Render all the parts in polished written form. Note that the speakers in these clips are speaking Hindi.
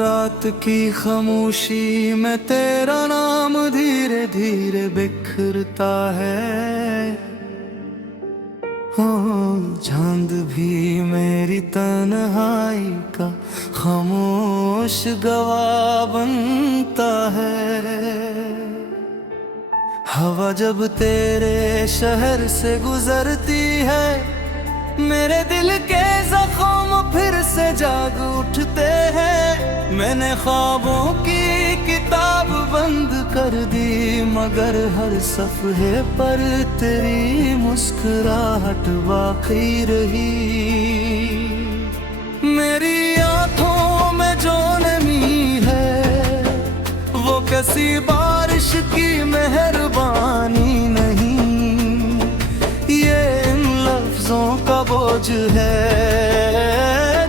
रात की खामोशी में तेरा नाम धीरे धीरे बिखरता है। हो चांद भी मेरी तन्हाई का खामोश गवाह बनता है। हवा जब तेरे शहर से गुजरती है, मेरे दिल के जख्म फिर से जाग उठते हैं। मैंने ख्वाबों की किताब बंद कर दी, मगर हर सफ़हे पर तेरी मुस्कुराहट बाकी रही। मेरी आँखों में जो नमी है, वो किसी बारिश की मेहरबानी नहीं, ये इन लफ्जों का बोझ है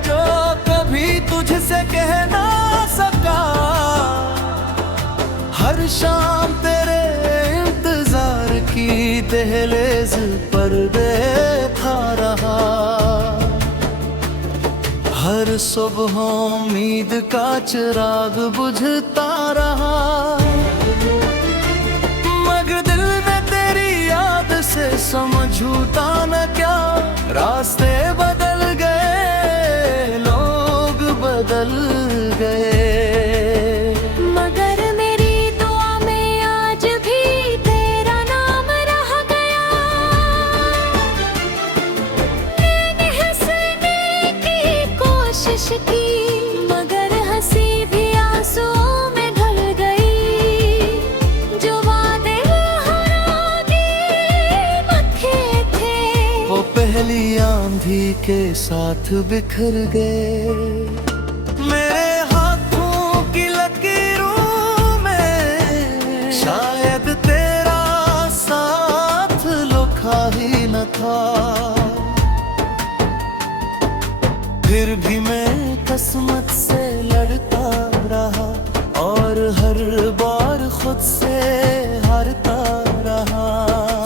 जो कभी तुझसे कह ना सका। हर शाम तेरे इंतजार की दहलीज पर देखा रहा, हर सुबह उम्मीद का चिराग बुझता रहा। मगर दिल में तेरी याद से समझूता न क्या, रास्ते बदल गए, लोग बदल गए। मगर मेरी दुआ में आज भी तेरा नाम रह गया। मैंने हंसने की कोशिश की, मगर हंसी भी आंसुओं में ढल गई। जो वादे हरागे मखे थे, वो पहली आंधी के साथ बिखर गए। मेरे हाथों की लकीरों में शायद तेरा साथ लिखा ही न था, फिर भी मैं किस्मत से लड़ता रहा और हर बार खुद से हारता रहा।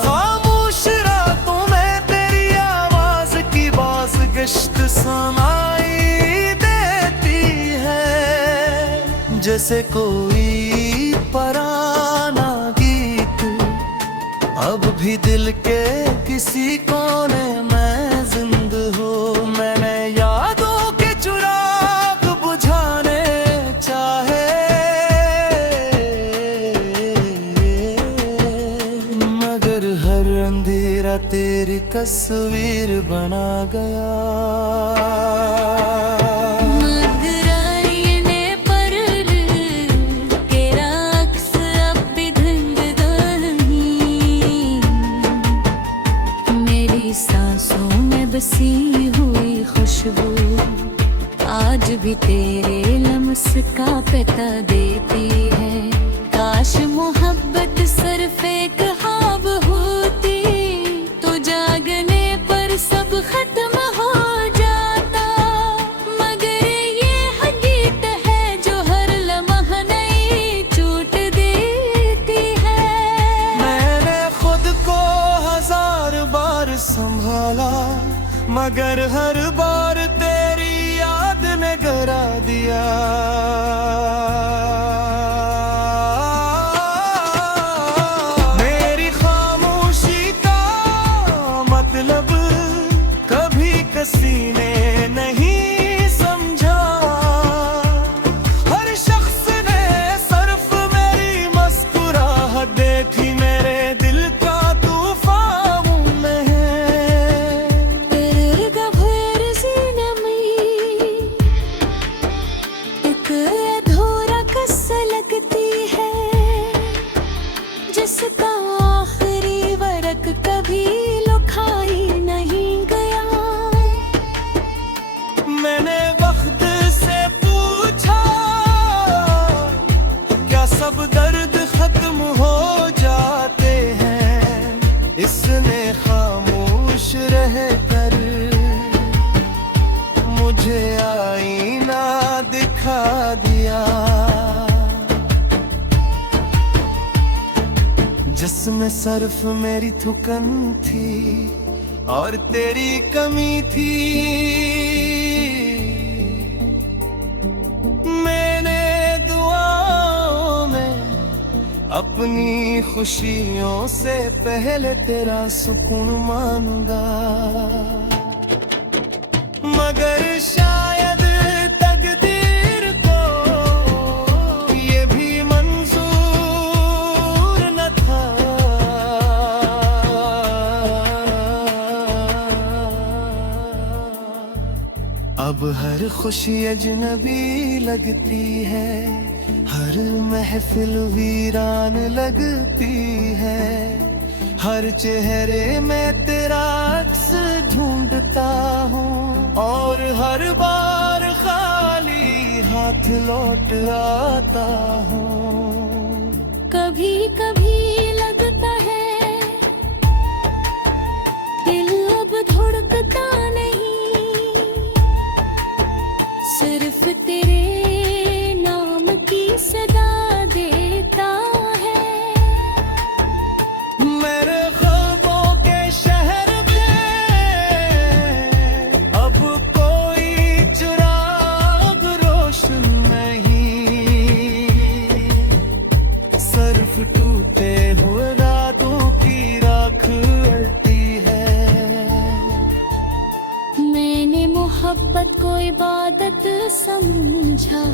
खामोश रातों में तेरी आवाज की बास गश्त सुनाई देती है, जैसे कोई पुराना गीत अब भी दिल के किसी कोने में जिंदा हो। मैंने यादों के चिराग बुझाने चाहे, मगर हर अंधेरा तेरी तस्वीर बना गया। सांसों में बसी हुई खुशबू आज भी तेरे लम्स का पता देती है। काश मोहब्बत सिर्फ एक ख्वाब होती, तो जागने पर सब खत्म हो जाता। मगर ये हकीकत है जो हर लम्हा नई चोट देती है। मैंने खुद को हजार बार संभाला, मगर हर बार तेरी याद ने गिरा दिया। मेरी खामोशी का मतलब कभी किसी ने नहीं समझा। हर शख्स ने सिर्फ मेरी मुस्कुराहट देखी, मेरे दिल का तूफान में तेरे गभीर सीने में एक अधूरा कसर जिसमें सिर्फ मेरी थुकन थी और तेरी कमी थी। मैंने दुआओं में अपनी खुशियों से पहले तेरा सुकून मांगा, मगर शायद तकदीर को ये भी मंजूर न था। अब हर खुशी अजनबी लगती है, हर महफिल वीरान लगती है, हर चेहरे में तेरा अक्स ढूंढता हूँ और हर बार खाली हाथ लौट आता हूँ। कभी कभी लगता है दिल अब धड़कता नहीं, सिर्फ तेरे नाम की सदा देता है। मेरे ख्वाबों के शहर में अब कोई चिराग रोशन नहीं, सिर्फ टूटे हुए रातों की राख उड़ती है। मैंने मोहब्बत को इबादत समझा,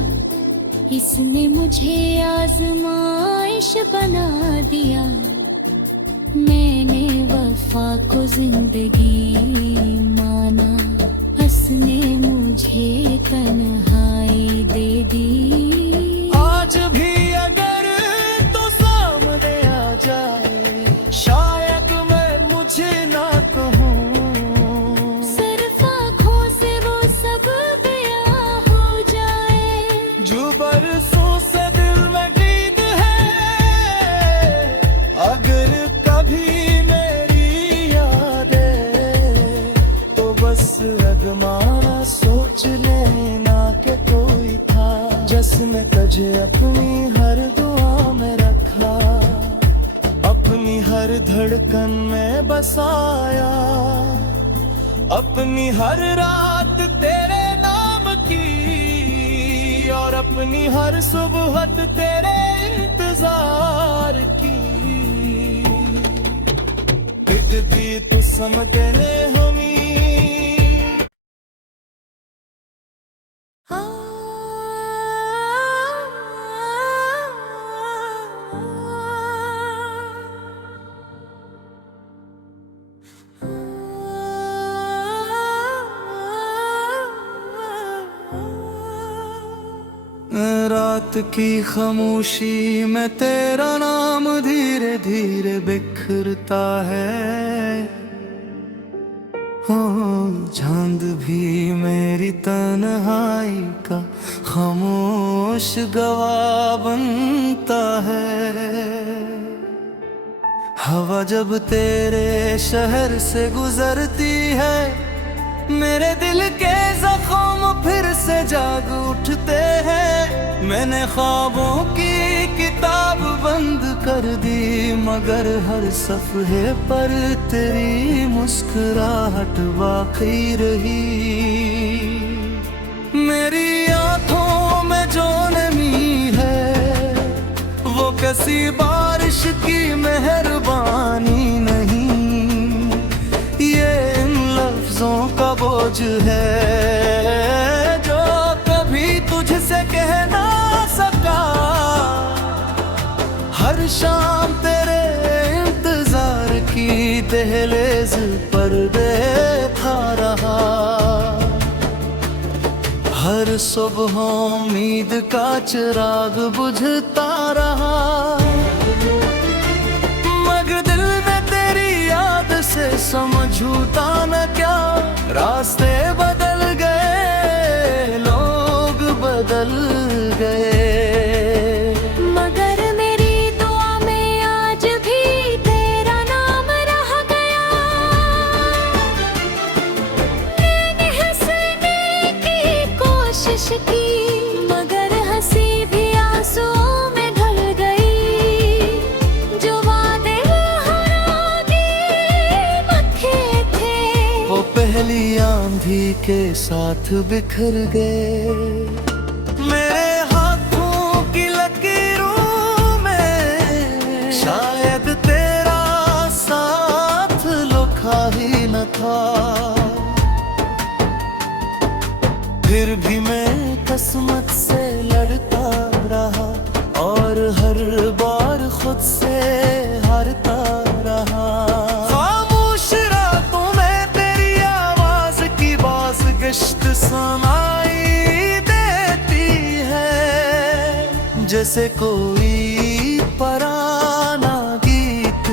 इसने मुझे आजमाइश बना दिया। मैंने वफा को जिंदगी माना, हंसने मुझे तन्हाई दे दी। आज भी अगर तो सामने आ जाए, शायद मैं मुझे ना कहूँ, सिर्फ आँखों से वो सब बयां हो जाए जो बरसों से दिल में दीद है। अगर कभी मेरी याद है तो बस अगमाना सोच लेना कि कोई था जिसने तुझे अपनी हर दुआ में रखा, अपनी हर धड़कन में बसाया, अपनी हर रात तेरे नाम की और अपनी हर सुबह तेरे इंतजार की। दी तू समझने हमी रात की खामोशी में तेरा नाम धीरे धीरे बिखरता है। हो चांद भी मेरी तन्हाई का खामोश गवाह बनता है। हवा जब तेरे शहर से गुजरती है, मेरे दिल के जख्म फिर से जाग उठते हैं। मैंने ख्वाबों की किताब बंद कर दी, मगर हर सफ़हे पर तेरी मुस्कुराहट बाकी रही। मेरी आँखों में जो नमी है वो किसी बारिश की मेहरबानी नहीं, ये इन लफ्जों का बोझ है जो कभी तुझसे कह ना सका। हर शाम तेरे इंतजार की दहलीज पर देखा रहा, हर सुबह उम्मीद का चिराग बुझता रहा, मगर दिल में तेरी याद से समझूता न क्या। रास्ते बदल गए, लोग बदल गए, मगर मेरी दुआ में आज भी तेरा नाम रह गया। मैंने हंसने की कोशिश की, मगर हंसी भी आंसुओं में ढल गई। जो वादे आंधी के साथ बिखर गए। मेरे हाथों की लकीरों में शायद तेरा साथ लिखा ही न था। फिर भी मैं किस्मत से लड़ता रहा और हर बार खुद से हारता रहा। खामोश रातों में तेरी आवाज की बास गश्त सुनाई देती है, जैसे कोई पुराना गीत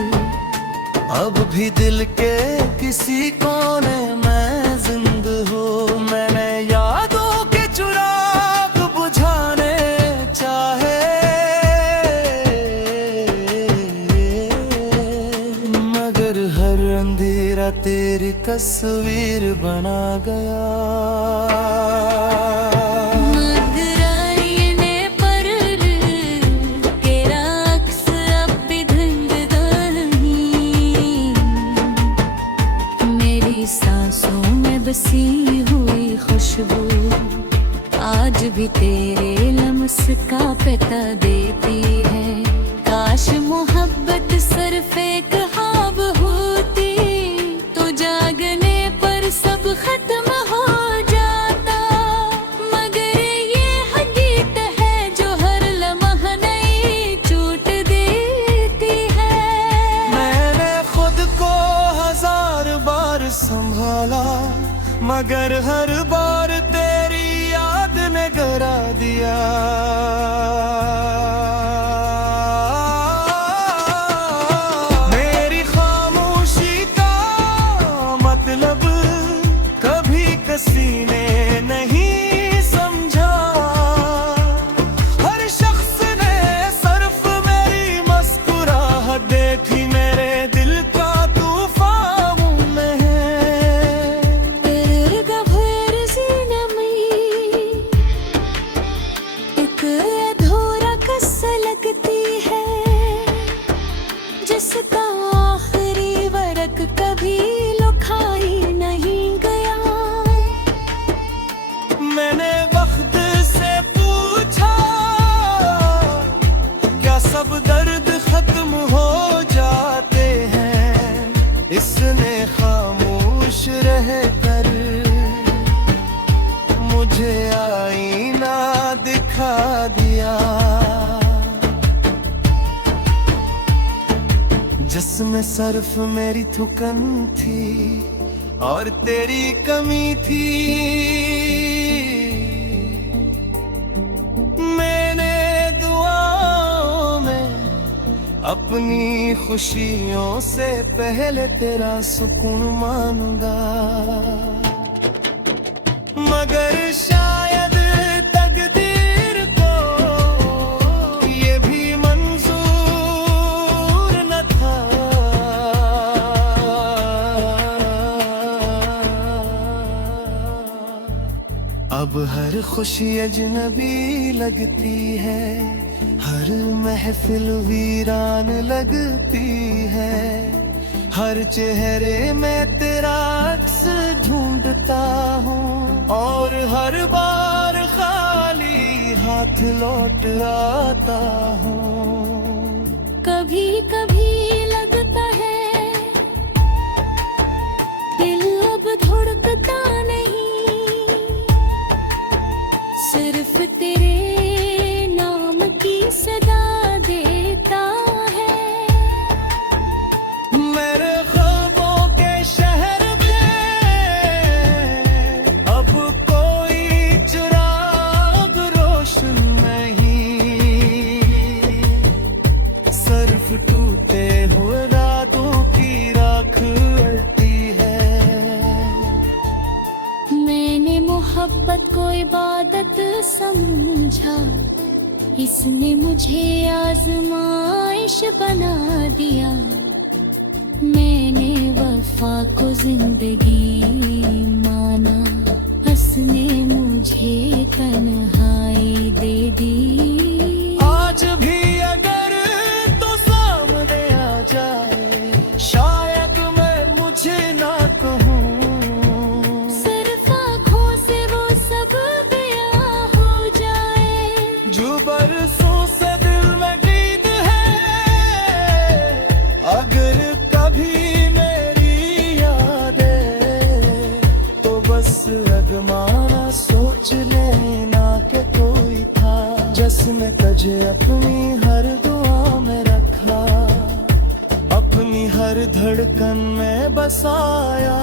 अब भी दिल के किसी कोने में जिंदा हो। मैंने यादों के चिराग बुझाने चाहे, मगर हर अंधेरा तेरी तस्वीर बना गया। सांसों में बसी हुई खुशबू आज भी तेरे लम्स का पता देती है। काश मोहब्बत सिर्फ एक ख्वाब होती तो जागने पर सब खत्म हो जाता, मगर ये हकीकत है जो हर लम्हा नई चोट देती है। मैंने खुद को हजार बार संभाला, मगर हर बार तेरी याद ने गिरा दिया। मेरी खामोशी का मतलब कभी किसी ने नहीं समझा। हर शख्स ने सिर्फ मेरी मुस्कुराहट देखी, मेरे दिल का तूफान में तेरे गहरे सीने में एक अधूरा किस्सा लगती है, जिसका आखिरी वर्क कभी लिखा ही नहीं गया। मैंने वक्त से पूछा क्या सब दर्द खत्म हो जाते हैं। इसने खामोश रह कर मुझे आईना दिखा दिया, जिसमें सिर्फ मेरी थुकन थी और तेरी कमी थी। मैंने दुआओं में अपनी खुशियों से पहले तेरा सुकून मांगा, मगर शायद तकदीर को ये भी मंजूर न था। अब हर खुशी अजनबी लगती है, हर महफिल वीरान लगती है। हर चेहरे में तेरा अक्स ढूंढता हूँ और हर बार खाली हाथ लौट आता हूँ। कभी कभी लगता है दिल अब धड़कता नहीं, सिर्फ तेरे नाम की सदा देता है। मेरे ख्वाबों के शहर में अब कोई चिराग रोशन नहीं, सिर्फ टूटे हुए रातों की राख उड़ती है। मैंने मोहब्बत को इबादत समझा, इसने मुझे आजमाइश बना दिया। मैंने वफा को जिंदगी माना, हंसने मुझे तन्हाई दे दी। आज भी अगर तो सामने आ जाए, शायद मैं मुझे ना कहूँ। बस अगमाना सोच लेना के कोई था जिसने तुझे अपनी हर दुआ में रखा, अपनी हर धड़कन में बसाया,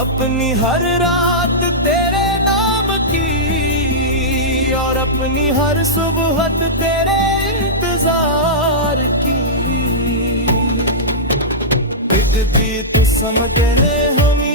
अपनी हर रात तेरे नाम की और अपनी हर सुबह तेरे इंतजार की। दी तू समझने हमी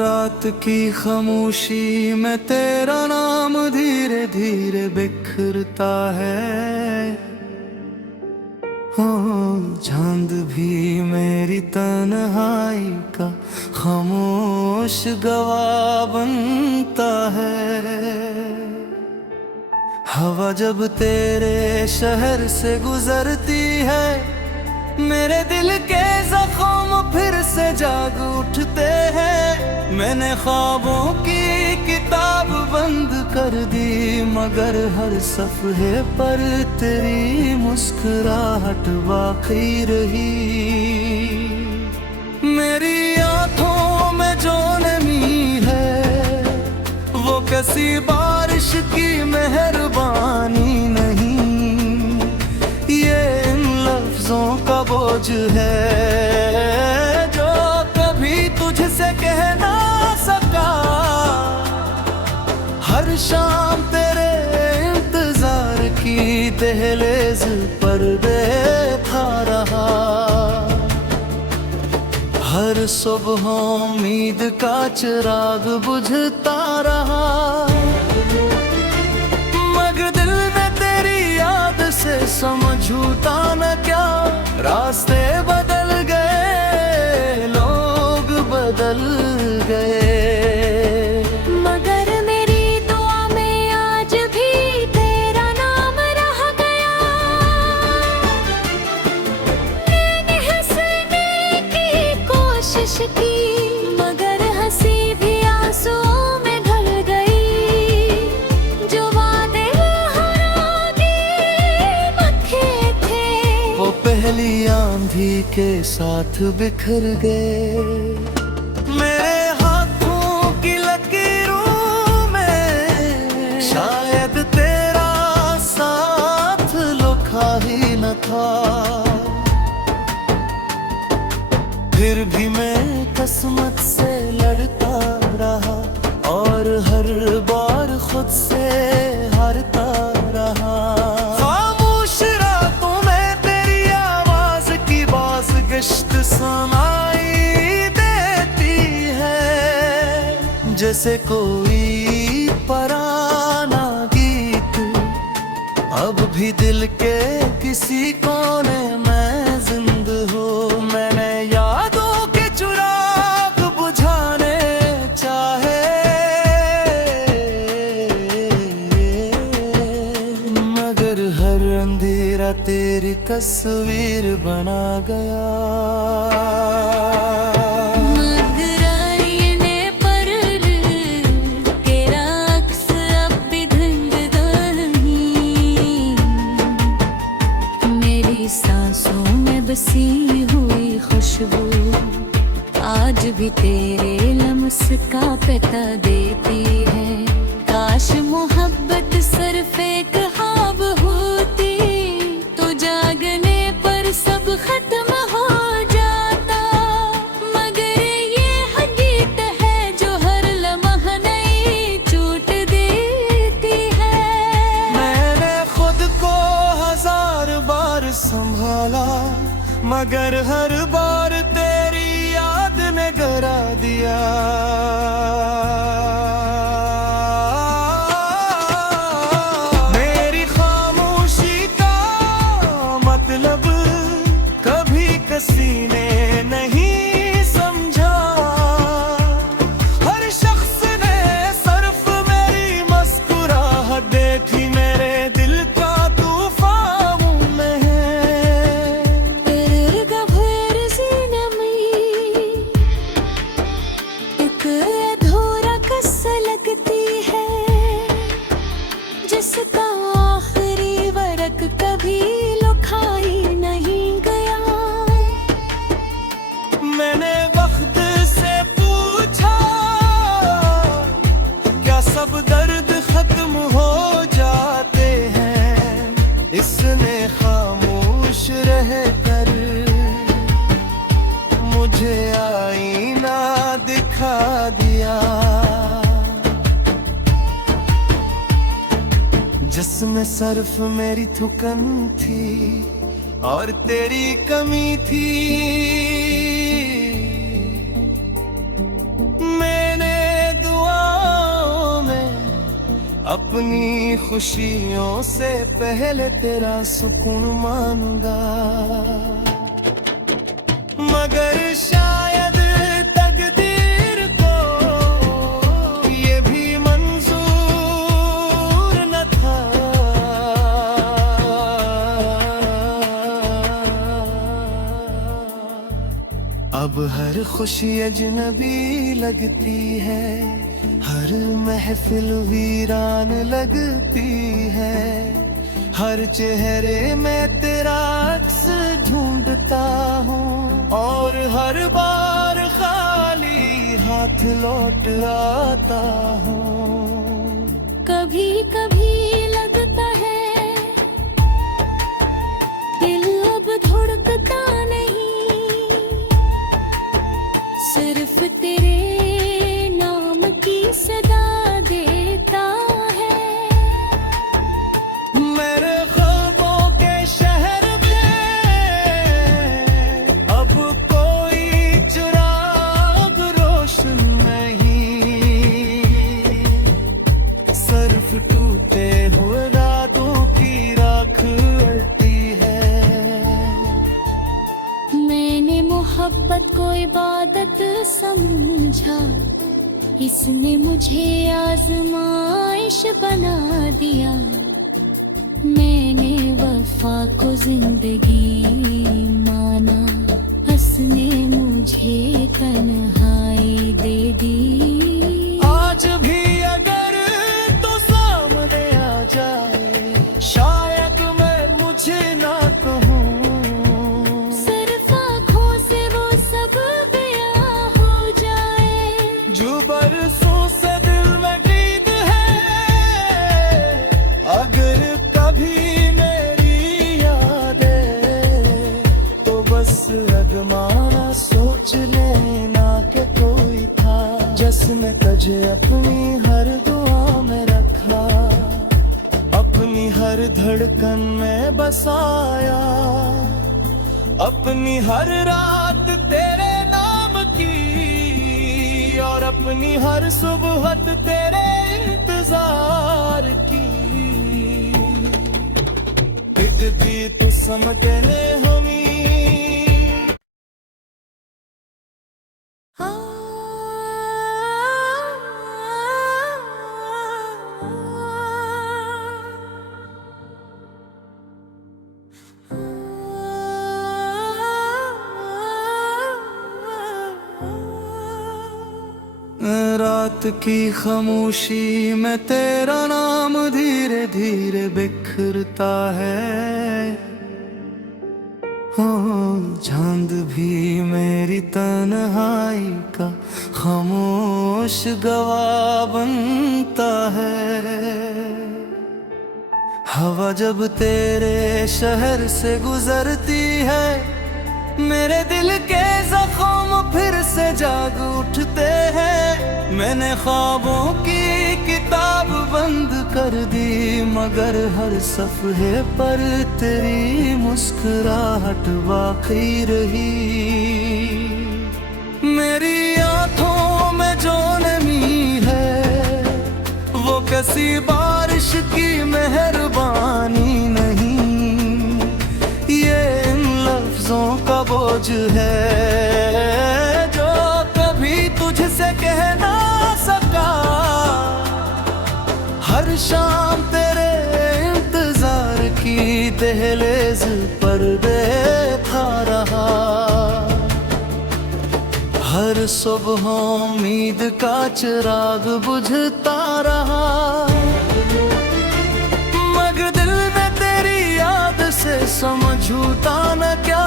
रात की खामोशी में तेरा नाम धीरे धीरे बिखरता है। हो चांद भी मेरी तन्हाई का खामोश गवाह बनता है। हवा जब तेरे शहर से गुजरती है, मेरे दिल के जख्म फिर से जाग उठते हैं। मैंने ख्वाबों की किताब बंद कर दी, मगर हर सफ़हे पर तेरी मुस्कुराहट बाकी रही। मेरी आँखों में जो नमी है वो किसी बारिश की मेहरबानी नहीं, ये इन लफ्जों का बोझ है जो कभी तुझसे कह ना सका। हर शाम तेरे इंतजार की दहलीज पर बैठा रहा, हर सुबह उम्मीद का चिराग बुझता रहा। मगर दिल में तेरी याद से समझूता न क्या, रास्ते बदल गए, लोग बदल गए। मगर मेरी दुआ में आज भी तेरा नाम रह गया। मैंने हंसने की कोशिश की, मगर हंसी भी आंसुओं में ढल गई। जो वादे हरागे मखे थे वो पहली आंधी के साथ बिखर गए। मेरे हाथों की लकीरों में शायद तेरा साथ लिखा ही न था, फिर भी मैं किस्मत से लड़ता रहा और हर बार खुद से हारता रहा। खामोश रातों में तेरी आवाज की बास गश्त सुनाई देती है, जैसे कोई पुराना गीत अब भी दिल के किसी कोने में जिंदा हो। मैंने यादों के चिराग बुझाने चाहे, मगर हर अंधेरा तेरी तस्वीर बना गया। सांसों में बसी हुई खुशबू आज भी तेरे लम्स का पता देती है। काश मोहब्बत सिर्फ एक ख्वाब होती तो जागने पर सब खत्म हो जाता, मगर ये हकीकत है जो हर लम्हा नई चोट देती है। मैंने खुद को हजार बार संभाला, मगर हर बार तेरी याद ने गिरा दिया। मेरी खामोशी का मतलब कभी किसी ने नहीं समझा। हर शख्स ने सिर्फ मेरी मुस्कुराहट देखी, मेरे दिल का तूफान में है। तेरे जिसमें सिर्फ मेरी थुकन थी और तेरी कमी थी। मैंने दुआओं में अपनी खुशियों से पहले तेरा सुकून मांगा, मगर शायद तकदीर को ये भी मंजूर न था। अब हर खुशी अजनबी लगती है, हर महफिल वीरान लगती है, हर चेहरे में तेरा अक्स ढूंढता हूँ और हर बार खाली हाथ लौट आता हूँ। कभी कभी लगता है दिल अब धड़कता नहीं, सिर्फ तेरे नाम की सदा देता है। मेरे ख्वाबों के शहर में अब कोई चिराग रोशन नहीं, सिर्फ टूटे हुए रातों की राख उड़ती है। मैंने मोहब्बत को इबादत समझा, इसने मुझे आजमाइश बना दिया। मैंने वफा को जिंदगी माना, हंसने मुझे तन्हाई दे दी। आज भी अगर तो सामने आ जाए, शायद मैं मुझे ना कहूँ, सिर्फ आँखों से वो सब बयां हो जाए जो बरसों से दिल में गीत है। अगर कभी मेरी याद है तो बस अगमाना सोच लेना कि कोई था जिसने तुझे अपनी हर दुआ में रखा, अपनी हर धड़कन में बसाया, अपनी हर रात तेरे नाम की और अपनी हर सुबह तेरे इंतजार की। दिखती तू समझने हमी रात की खामोशी में तेरा नाम धीरे धीरे बिखरता है। हो चांद भी मेरी तन्हाई का खामोश गवाह बनता है। हवा जब तेरे शहर से गुजरती है, मेरे दिल के जख्म फिर से जाग उठते हैं। मैंने ख्वाबों की किताब बंद कर दी, मगर हर सफ़हे पर तेरी मुस्कुराहट बाकी रही। मेरी आँखों में जो नमी है वो किसी बारिश की मेहरबानी नहीं, ये इन लफ्जों का बोझ है जो कभी तुझसे कह ना सका। हर शाम तेरे इंतजार की दहलीज पर देखा रहा, हर सुबह उम्मीद का चिराग बुझता रहा, मगर दिल में तेरी याद से समझूता न क्या।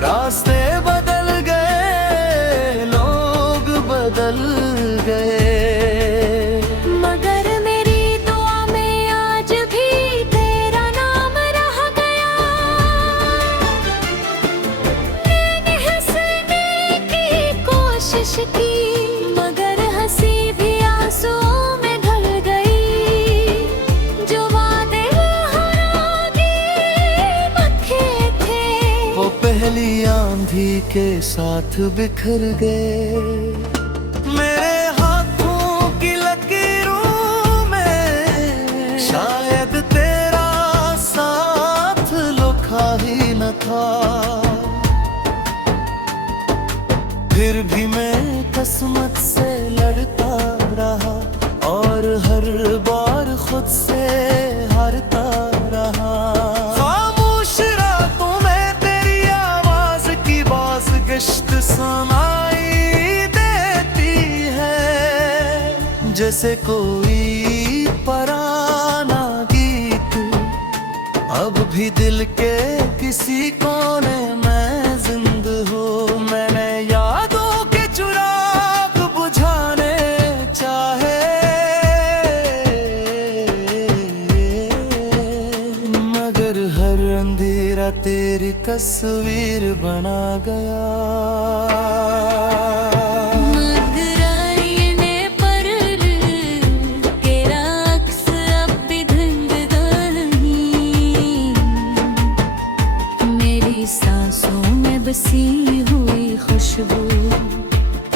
रास्ते बदल गए, लोग बदल गए, मगर मेरी दुआ में आज भी तेरा नाम रह गया। मैंने हंसने की कोशिश की, मगर हंसी भी आंसुओं में ढल गई। जो वादे आंधी के साथ बिखर गए। मेरे हाथों की लकीरों में शायद तेरा साथ लिखा ही न था। फिर भी मैं किस्मत से लड़ता रहा और हर बार खुद से हारता रहा। खामोश रातों में तेरी आवाज की बास गश्त सुनाई देती है, जैसे कोई पुराना गीत अब भी दिल के किसी कोने में जिंदा हो। मैंने यादों के चिराग बुझाने चाहे, मगर हर अंधेरा तेरी तस्वीर बना गया। सांसों में बसी हुई खुशबू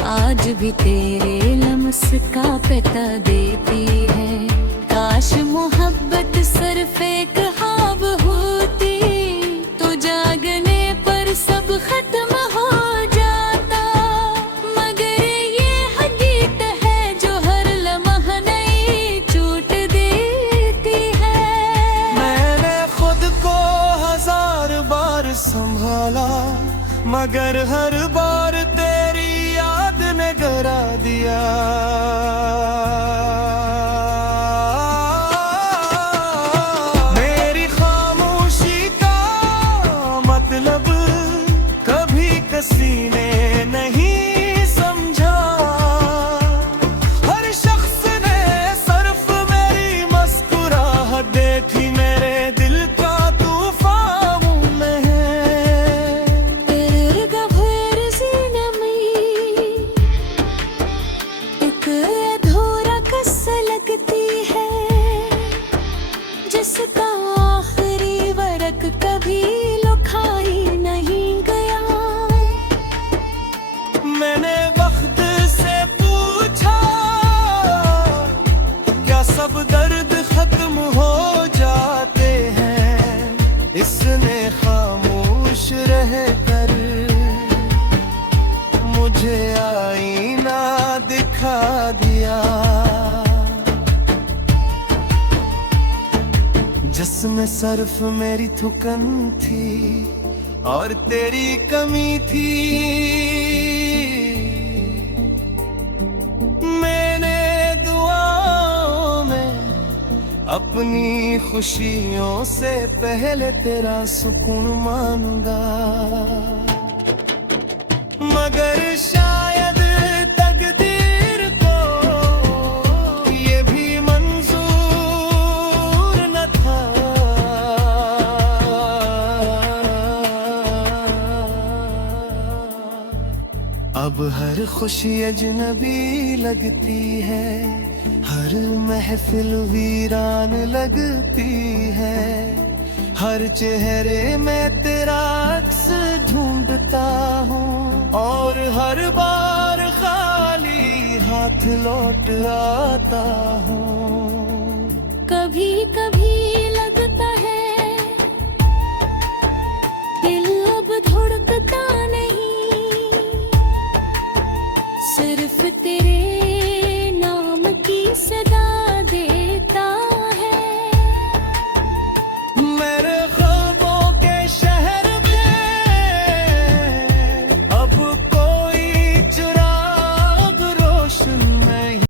आज भी तेरे लम्स का पता देती है। काश मोहब्बत सिर्फ एक ख्वाब होती तो जागने पर सब खत्म हो जाता, मगर ये हकीकत है जो हर लम्हा नई चोट देती है। मैंने खुद को हजार बार संभाला, मगर हर बार तेरी याद ने गिरा दिया। मेरी खामोशी का मतलब कभी किसी ने नहीं समझा। हर शख्स ने सिर्फ मेरी मुस्कुराहट देखी, मेरे दिल का जिसका आखिरी वर्क कभी लिखा ही नहीं गया। मैंने वक्त से पूछा क्या सब दर्द खत्म हो जाते हैं, इसने खामोश रह कर मुझे आईना दिखा दिया, जिसमें सिर्फ मेरी थुकन थी और तेरी कमी थी। मैंने दुआओं में अपनी खुशियों से पहले तेरा सुकून मांगा, मगर शायद तकदीर को ये भी मंजूर न था। अब हर खुशी अजनबी लगती है, हर महफिल वीरान लगती है, हर चेहरे में तेरा अक्स ढूंढता हूँ और हर बार खाली हाथ लौट आता हूँ। कभी कभी लगता है दिल अब धड़कता नहीं, सिर्फ तेरे